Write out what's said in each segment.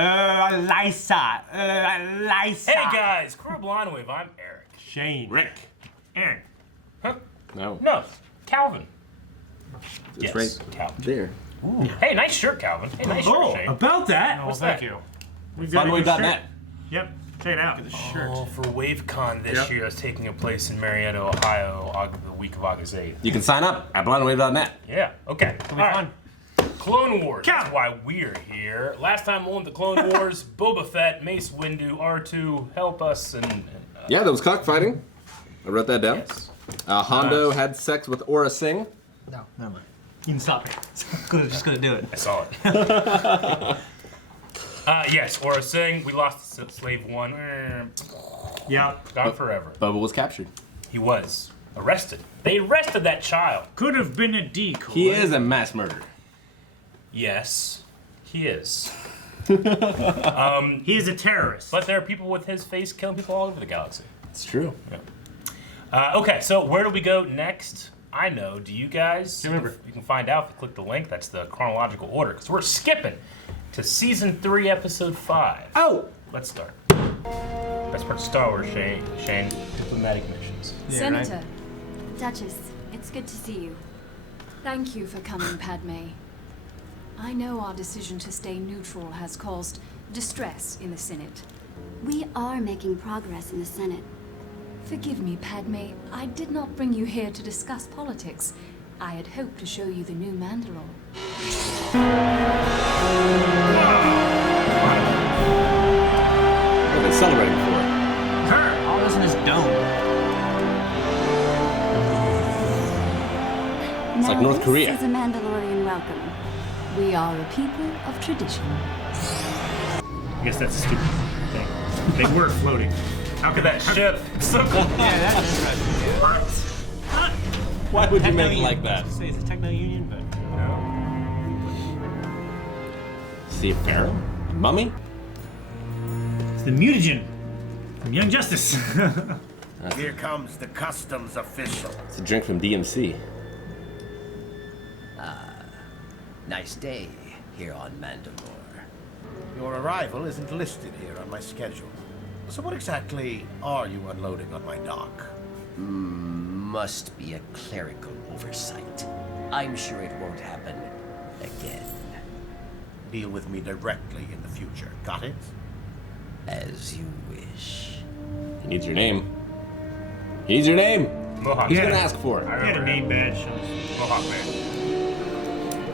Lysa. Lysa. Hey guys, Kuro Blondwave, I'm Eric. Shane. Rick. Aaron. Huh? No. No, Calvin. It's yes, right Calvin. there. Ooh. Hey, nice shirt, Calvin. Hey, nice shirt, Shane. About that. Oh, what's thank that? you. We've got a new Funwave.net. shirt. Yep. Check it out. The shirt. Oh, for WaveCon this year is taking place in Marietta, Ohio, the week of August 8th. You can sign up at blindwave.net. Yeah, okay. It'll be fun. Clone Wars, that's why we're here. Last time we won the Clone Wars, Boba Fett, Mace Windu, R2, help us, and Yeah, there was cockfighting. I wrote that down. yes. Hondo had sex with Aura Singh. No, never mind. You can stop it. Just gonna do it. I saw it. Yes, Aura Singh, we lost to Slave 1. Yep. Gone forever. Bubba was captured. He was arrested. They arrested that child. Could have been a decoy. He is a mass murderer. Yes, he is. He is a terrorist. But there are people with his face killing people all over the galaxy. It's true. Yeah. Okay, so where do we go next? I know. Do you guys? Remember. You can find out if you click the link. That's the chronological order, because we're skipping to season 3, episode 5. Oh! Let's start. Best part of Star Wars, Shane. Diplomatic missions. Yeah, Senator, Duchess, it's good to see you. Thank you for coming, Padme. I know our decision to stay neutral has caused distress in the Senate. We are making progress in the Senate. Forgive me, Padme. I did not bring you here to discuss politics. I had hoped to show you the new Mandalore. What have they celebrating for? Her. All this in his dome. It's like North Korea. This is a Mandalorian welcome. We are a people of tradition. I guess that's a stupid thing. They were floating. How could that ship? So cool. Yeah, that's interesting. What? Why would you make it like that? Say it's a techno union, but See a pharaoh? A mummy? it's the mutagen from Young Justice. Here comes the customs official. It's a drink from DMC. Nice day here on Mandalore. Your arrival isn't listed here on my schedule. So what exactly are you unloading on my dock? Must be a clerical oversight. I'm sure it won't happen again. Deal with me directly in the future. Got it? As you wish. He needs your name. He needs your name. Mohawk He's Man. gonna ask for I it. He had a remember name him. badge. Mohawk Man.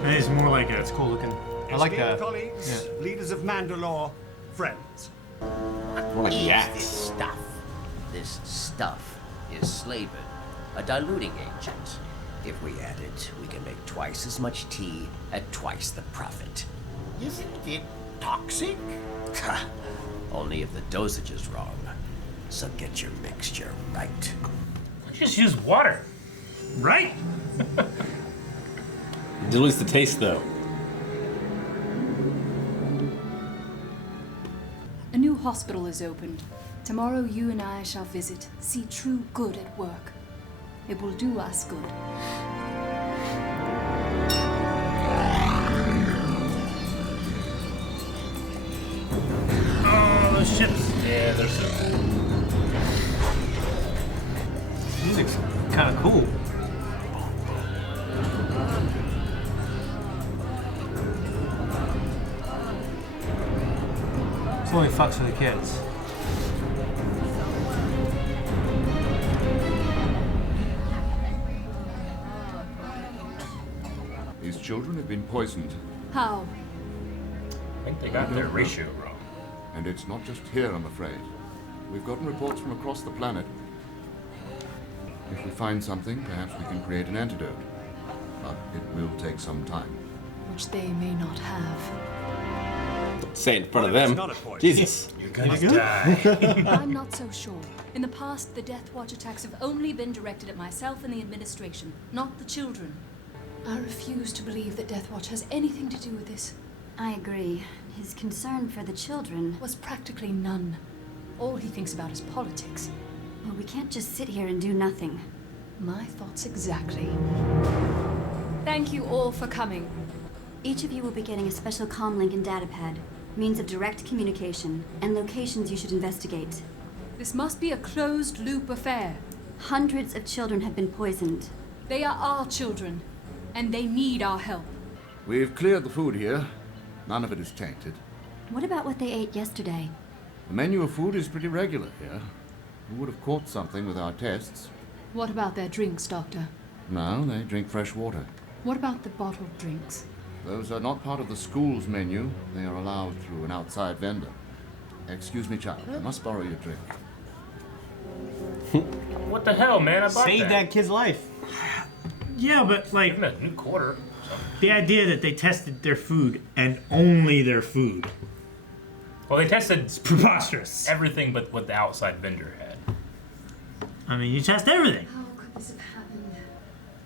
It's more like it's cool looking. I like Esteemed that. colleagues, leaders of Mandalore, friends. More like the This axe. stuff. This stuff is slavin, a diluting agent. If we add it, we can make twice as much tea at twice the profit. Isn't it toxic? Ha! Only if the dosage is wrong. So get your mixture right. Just use water. Right? It dilutes the taste, though. A new hospital is opened. Tomorrow you and I shall visit, see true good at work. It will do us good. Oh, those ships. Yeah, they're so cool. Music's kind of cool. It's only fucks for the kids. These children have been poisoned, How? I think they got their ratio wrong. and it's not just here, I'm afraid. We've gotten reports from across the planet. If we find something, perhaps we can create an antidote. But it will take some time. Which they may not have. Say it in front of What if them. it's not a poison? Jesus. You're gonna die. I'm not so sure. In the past, the Death Watch attacks have only been directed at myself and the administration, not the children. I refuse to believe that Death Watch has anything to do with this. I agree. His concern for the children. Was practically none. All he thinks about is politics. Well, we can't just sit here and do nothing. My thoughts exactly. Thank you all for coming. Each of you will be getting a special comm link and datapad. means of direct communication, and locations you should investigate. This must be a closed-loop affair. Hundreds of children have been poisoned. They are our children, and they need our help. We've cleared the food here. None of it is tainted. What about what they ate yesterday? The menu of food is pretty regular here. We would have caught something with our tests. What about their drinks, Doctor? No, they drink fresh water. What about the bottled drinks? Those are not part of the school's menu. They are allowed through an outside vendor. Excuse me, child. I must borrow your drink. What the hell, man? I bought Saved that kid's life. Yeah, but like Give him a new quarter. the idea that they tested their food and only their food. Well, they tested It's preposterous. everything but what the outside vendor had. I mean, you test everything. How could this have happened?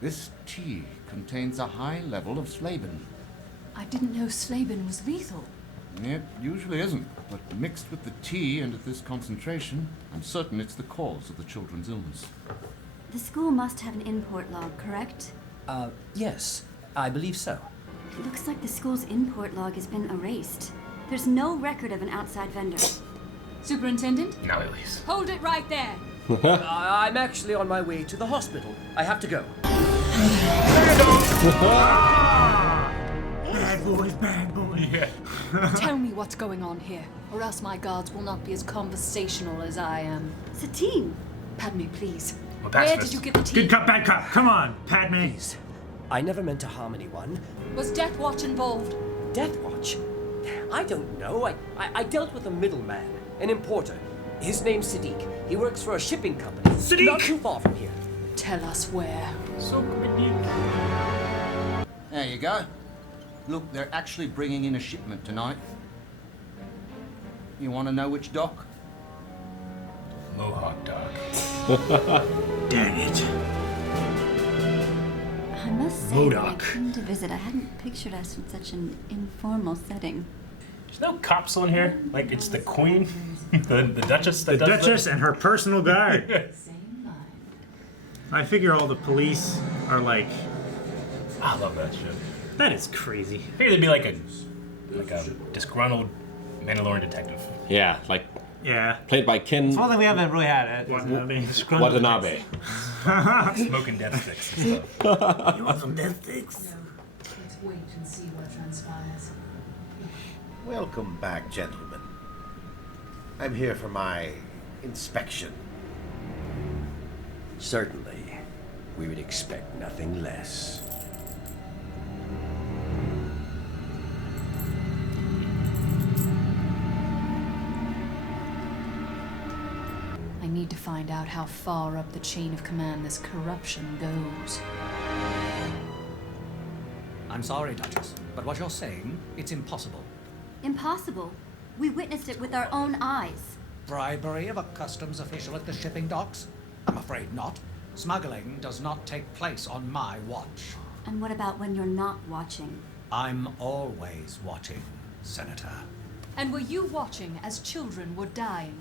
This tea contains a high level of slavin. I didn't know Slaben was lethal. It usually isn't, but mixed with the tea and at this concentration, I'm certain it's the cause of the children's illness. The school must have an import log, correct? Yes, I believe so. It looks like the school's import log has been erased. There's no record of an outside vendor. Superintendent? Now, Elise. Hold it right there. I'm actually on my way to the hospital. I have to go. Bad boys, bad boys. Yeah. Tell me what's going on here, or else my guards will not be as conversational as I am. Satine! Padme, please. I'm a Where pacifist. did you get the tea? Good cop, bad cop. Come on, Padme. I never meant to harm anyone. Was Death Watch involved? Death Watch? I don't know. I dealt with a middleman, an importer. His name's Sadiq. He works for a shipping company. Sadiq! Not too far from here. Tell us where. So good. There you go. Look, they're actually bringing in a shipment tonight. You want to know which dock? Mohawk dog. Dang it. I must say, when I Modoc. came to visit, I hadn't pictured us in such an informal setting. There's no cops on here. Like, it's the queen, the duchess that The does Duchess and her personal guard. I figure all the police are like, I love that shit. that is crazy. I figured they'd be like a disgruntled Mandalorian detective. Yeah, like Yeah. played by Ken It's one thing we haven't really had. Watanabe. Watanabe. Smoking death sticks and stuff. You want some death sticks? Let's wait and see what transpires. Welcome back, gentlemen. I'm here for my inspection. Certainly. We would expect nothing less. I need to find out how far up the chain of command this corruption goes. I'm sorry, Duchess, but what you're saying, it's impossible. Impossible. We witnessed it with our own eyes. Bribery of a customs official at the shipping docks? I'm afraid not. Smuggling does not take place on my watch. And what about when you're not watching? I'm always watching, Senator. And were you watching as children were dying?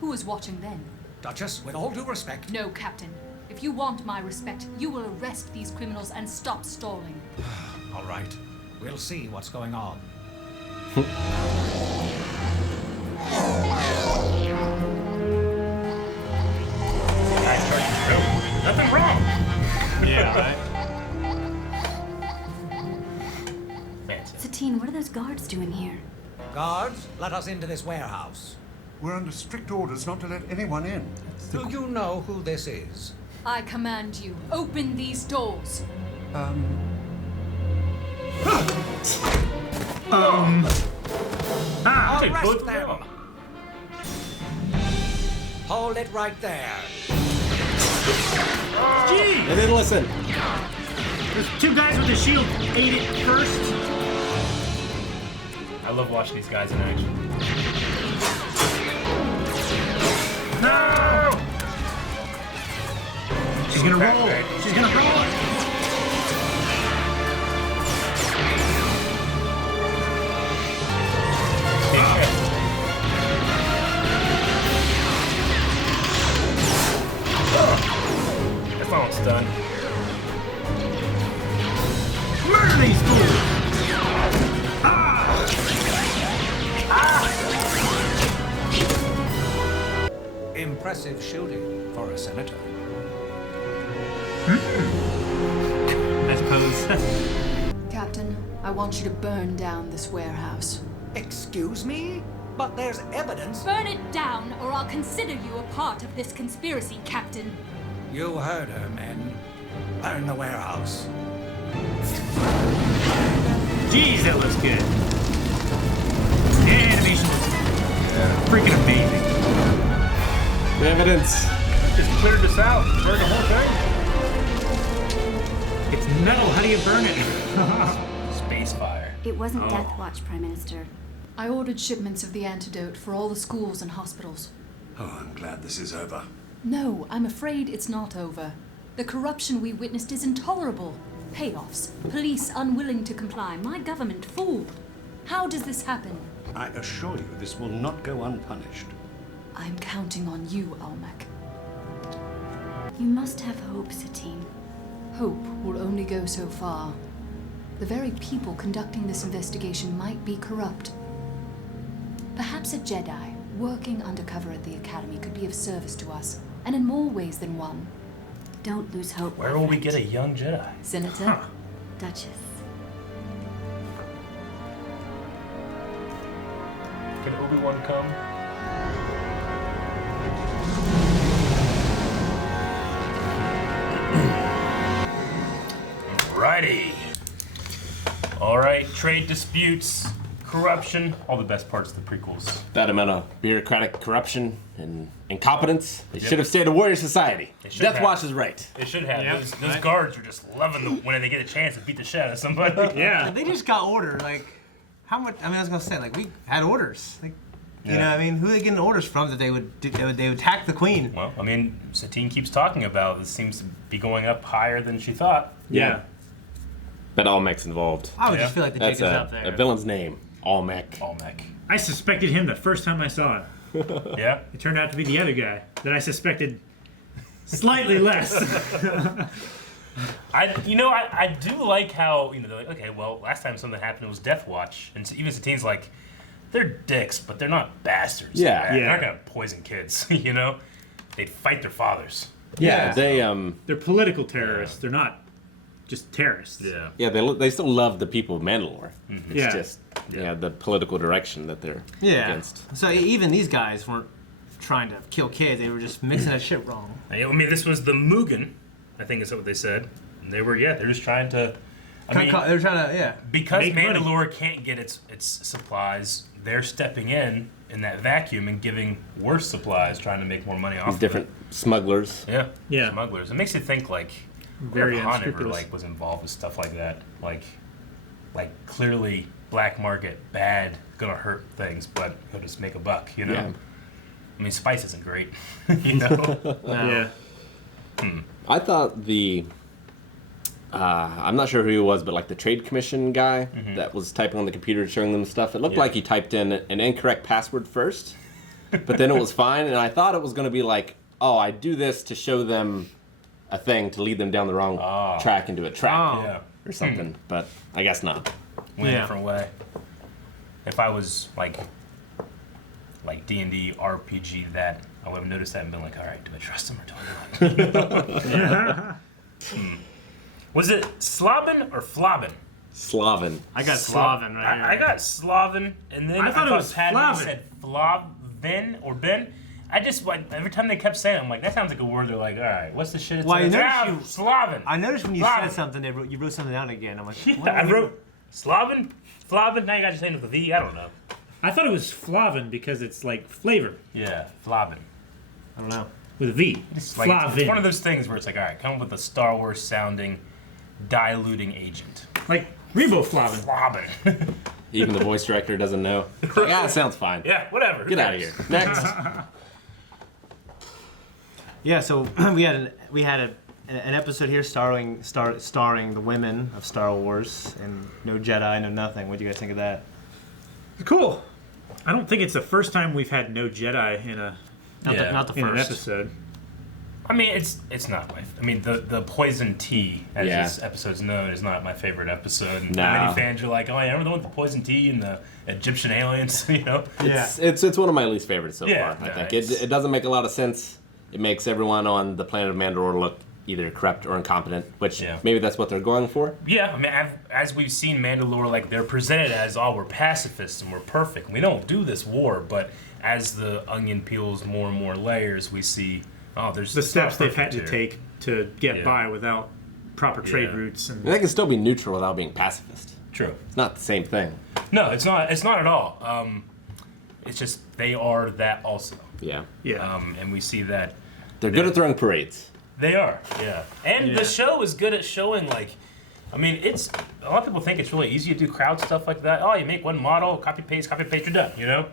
Who was watching then? Duchess, with all due respect, No, Captain. If you want my respect, you will arrest these criminals and stop stalling. all right. We'll see what's going on. Guy's starting to go. Nothing wrong. Yeah, right? Fancy. Satine, what are those guards doing here? Guards, let us into this warehouse. We're under strict orders not to let anyone in. Do you know who this is? I command you, open these doors. Dude, Arrest both them! them. Hold it right there. Gee! They didn't listen. There's two guys with a shield ate it first. I love watching these guys in action. No! She's gonna roll. She's gonna roll. That's almost done. Murder these fools! impressive shielding for a senator. I suppose. Captain, I want you to burn down this warehouse. Excuse me? But there's evidence. Burn it down, or I'll consider you a part of this conspiracy, Captain. You heard her, men. Burn the warehouse. Jeez, that looks good. The animation looks freaking amazing. The evidence. Just cleared this out. Burn the whole thing. It's metal. How do you burn it? Space fire. It wasn't Death Watch, Prime Minister. I ordered shipments of the antidote for all the schools and hospitals. Oh, I'm glad this is over. No, I'm afraid it's not over. The corruption we witnessed is intolerable. Payoffs, police unwilling to comply, my government fooled. How does this happen? I assure you, this will not go unpunished. I'm counting on you, Almec. You must have hope, Satine. Hope will only go so far. The very people conducting this investigation might be corrupt. Perhaps a Jedi working undercover at the Academy could be of service to us, and in more ways than one. Don't lose hope. Where will we get a young Jedi? Senator? Duchess. Could Obi-Wan come? Righty. All right, trade disputes, corruption, all the best parts of the prequels. That amount of bureaucratic corruption and incompetence. They Yep. should have stayed a warrior society. They should Death have. Watch is right. They should have. Yeah, Those right. guards are just loving when they get a chance to beat the shit out of somebody. Yeah. They just got ordered. Like, how much? I mean, I was gonna say, like, we had orders. Like, you know, I mean, who are they getting orders from that they would attack the queen? Well, I mean, Satine keeps talking about this seems to be going up higher than she thought. Yeah. But Almec's involved. I would Yeah. just feel like the That's jig is up there. a villain's name. Almec. Almec. I suspected him the first time I saw him. Yeah. It turned out to be the other guy that I suspected slightly less. I do like how, they're like, okay, well, last time something happened, it was Death Watch. And even Satine's like, they're dicks, but they're not bastards. Yeah. They're Yeah. not going to poison kids, They'd fight their fathers. Yeah, they They're political terrorists. They're not just terrorists. Yeah. yeah they still love the people of Mandalore. It's Yeah. just the political direction that they're against. So even these guys weren't trying to kill kids. They were just mixing that shit wrong. I mean, this was the Mugen, I think is what they said. And they were, they're just trying to, They're trying to, because Make money. Mandalore can't get its supplies, they're stepping in that vacuum and giving worse supplies, trying to make more money off These of different smugglers. it. Yeah. Smugglers. It makes you think Very if Han ever unscrupulous. was involved with stuff like that, like clearly black market, bad, gonna hurt things, but he'll just make a buck, Yeah. I mean, spice isn't great, Yeah. I thought I'm not sure who he was, but like the Trade Commission guy that was typing on the computer showing them stuff, it looked like he typed in an incorrect password first, but then it was fine, and I thought it was going to be like, oh, I do this to show them a thing to lead them down the wrong track into a trap Yeah. or something, but I guess not. Went a different way. If I was like D&D RPG that, I would have noticed that and been like, all right, do I trust him or do I not? Was it Slobin or Flobbin? Slavin. I got Slavin right here. I got Slavin, and then I thought it was Padme Flavin. said Flavin or Ben. I just, every time they kept saying it, I'm like, that sounds like a word. They're like, all right, what's the shit? Well, you noticed Slavin. I noticed when you Slavin. said something, you wrote something down again. I'm like, Yeah, what I are you- wrote Slavin, Flavin. Now you got to say it with a V. I don't know. I thought it was Flavin because it's like flavor Yeah, Flavin. I don't know. with a V. It's Flavin. one of those things where it's like, all right, come up with a Star Wars sounding diluting agent. Like riboflavin. Flavin. Even the voice director doesn't know. It's like, it sounds fine. Yeah, whatever. Who Get out of cares? here. Next. Yeah, so we had an episode here starring the women of Star Wars, and no Jedi, no nothing. What do you guys think of that? Cool. I don't think it's the first time we've had no Jedi in Not the in an first. episode. I mean, it's not my. I mean, the poison tea, as this episode's known, is not my favorite episode. And many fans are like, "Oh, yeah, remember the one with the poison tea and the Egyptian aliens?" You know? It's one of my least favorites so far. I think it doesn't make a lot of sense. It makes everyone on the planet of Mandalore look either corrupt or incompetent, which maybe that's what they're going for. Yeah, I mean, as we've seen Mandalore, like they're presented as, oh, we're pacifists and we're perfect. We don't do this war, but as the onion peels more and more layers, we see. Oh, there's the steps they've had to take to get by without proper trade routes. And they can still be neutral without being pacifist. True. It's not the same thing. No, it's not. It's not at all. It's just they are that also. Yeah. Yeah. And we see that they're good at throwing parades. They are. Yeah. And the show is good at showing like. I mean, it's a lot of people think it's really easy to do crowd stuff like that. Oh, you make one model, copy paste, you're done. You know.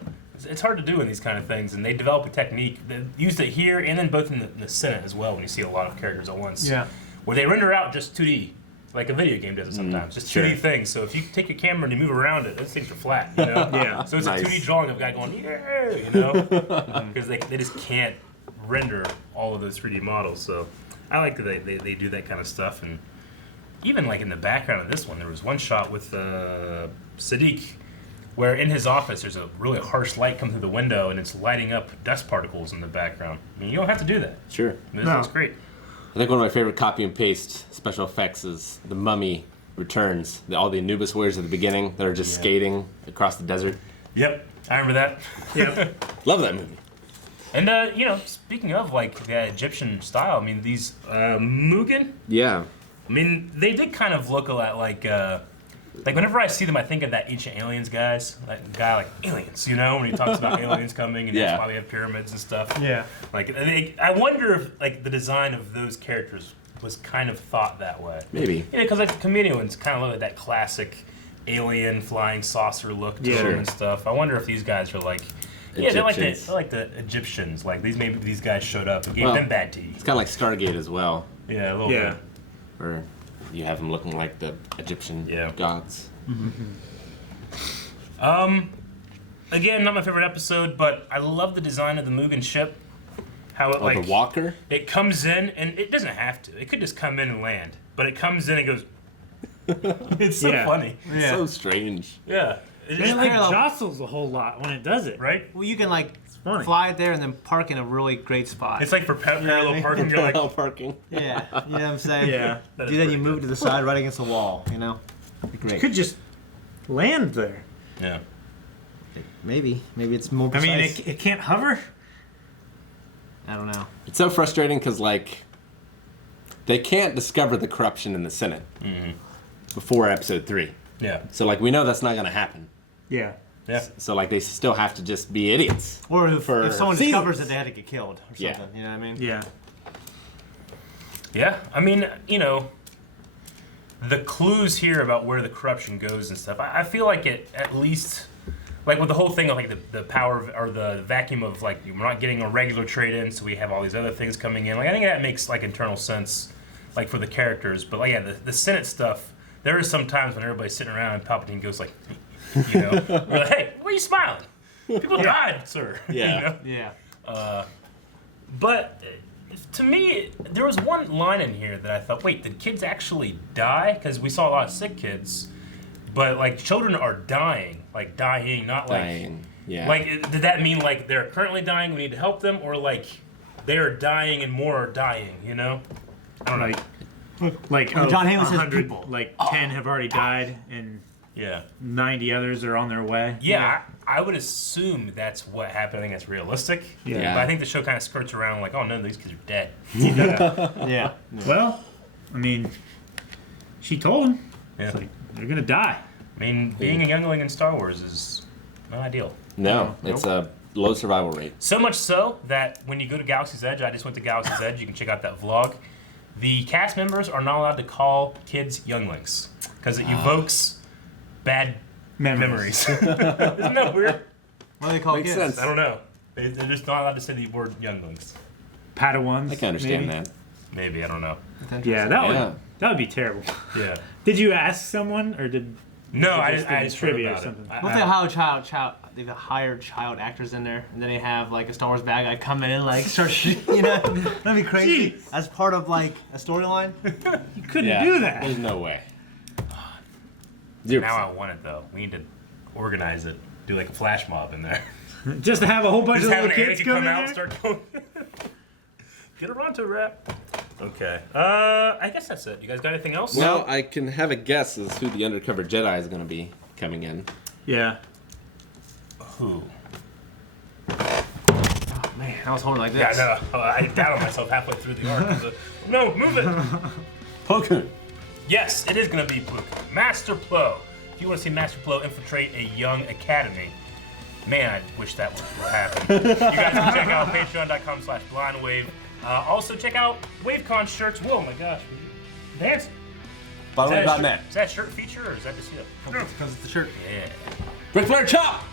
It's hard to do in these kind of things, and they develop a technique. They used it here and then both in the Senate as well when you see a lot of characters at once. Yeah. Where they render out just 2D, like a video game does it sometimes. Just 2D things. So if you take your camera and you move around it, those things are flat, you know? Yeah. So it's a 2D drawing of a guy going, yeah, you know? Because they just can't render all of those 3D models. So I like that they do that kind of stuff. And even like in the background of this one, there was one shot with Sadiq, where in his office there's a really harsh light coming through the window and it's lighting up dust particles in the background. I mean, you don't have to do that. Sure. This looks great. I think one of my favorite copy and paste special effects is the Mummy returns. All the Anubis warriors at the beginning that are just skating across the desert. Yep, I remember that. Yep. Love that movie. And, you know, speaking of, like, the Egyptian style, I mean, these Mugen? Yeah. I mean, they did kind of look a lot like whenever I see them, I think of that Ancient Aliens guys. That guy like aliens, you know, when he talks about aliens coming and that's why we have pyramids and stuff. Yeah. Like, I wonder if like the design of those characters was kind of thought that way. Maybe. Yeah, because like the comedians kind of look at that classic alien flying saucer look to them and stuff. I wonder if these guys are like. Yeah, they're like the Egyptians. Like maybe these guys showed up and gave them bad tea. It's kind of like Stargate as well. Yeah, a little bit. Or you have them looking like the Egyptian gods. Again, not my favorite episode, but I love the design of the Mugen ship. How it the walker? It comes in, and it doesn't have to. It could just come in and land. But it comes in and goes... It's so funny. It's so strange. Yeah. It jostles a whole lot when it does it. Right? Well, you can like fly it there and then park in a really great spot. It's like for parallel parking. You're like parking. Yeah, you know what I'm saying? Yeah. Then you move to the side right against the wall, you know? Great. You could just land there. Yeah. Maybe it's more precise. I mean, it can't hover? I don't know. It's so frustrating because, like, they can't discover the corruption in the Senate before episode 3. Yeah. So, like, we know that's not going to happen. Yeah. Yeah. So, like, they still have to just be idiots. Or if someone seasons. discovers that they had to get killed or something. Yeah. You know what I mean? Yeah. Yeah. I mean, you know, the clues here about where the corruption goes and stuff, I feel like it at least... Like with the whole thing of like the power or the vacuum of like we're not getting a regular trade in, so we have all these other things coming in. Like I think that makes like internal sense, like for the characters. But like the Senate stuff, there are some times when everybody's sitting around and Palpatine goes like, you know, we're like, hey, why are you smiling? People died, sir. Yeah. You know? But to me, there was one line in here that I thought, wait, did kids actually die? Because we saw a lot of sick kids. But like children are dying, like dying, not like dying. Yeah. Like did that mean like they're currently dying, we need to help them, or like they are dying and more are dying? You know, I don't know. Like John Hammond says 100, people. like 10 have already died, and 90 others are on their way. Yeah, I would assume that's what happened. I think that's realistic. Yeah. But I think the show kind of skirts around like, oh no, these kids are dead. Yeah. Well, I mean, she told him. Yeah. It's like, they're gonna die. I mean, being a youngling in Star Wars is not ideal. No, it's a low survival rate. So much so that when you go to Galaxy's Edge, I just went to Galaxy's Edge, you can check out that vlog. The cast members are not allowed to call kids younglings because it evokes bad memories. Isn't that weird? What do they call Makes kids? sense. I don't know. They're just not allowed to say the word younglings. Padawans. I can understand maybe. that. Maybe, I don't know. Yeah, that would be terrible. Yeah. Did you ask someone, or did? No, I just just trivia trivia or about something. it. What's the how child they've hired child actors in there, and then they have like a Star Wars bad guy coming in like start shooting. You know, that'd be crazy. Jeez. As part of like a storyline. You couldn't do that. There's no way. Now I want it though. We need to organize it. Do like a flash mob in there. Just to have a whole bunch Just of little having kids Anakin come come in out there. and start going. Get a Ronto rap. Okay. I guess that's it. You guys got anything else? Well, I can have a guess as who the undercover Jedi is going to be coming in. Yeah. Who? Oh man, I was holding like this. Yeah, no. I doubted myself halfway through the arc. No, move it. Plo Koon. Yes, it is going to be Plo Koon. Master Plo. If you want to see Master Plo infiltrate a young academy, man, I wish that would happen. You guys can check out patreon.com/blindwave. Also, check out WaveCon shirts. Whoa, my gosh. Dance. Blindwave.net. Is that a shirt feature or is that just you? Because it's the shirt. Yeah. Ric Flair chop!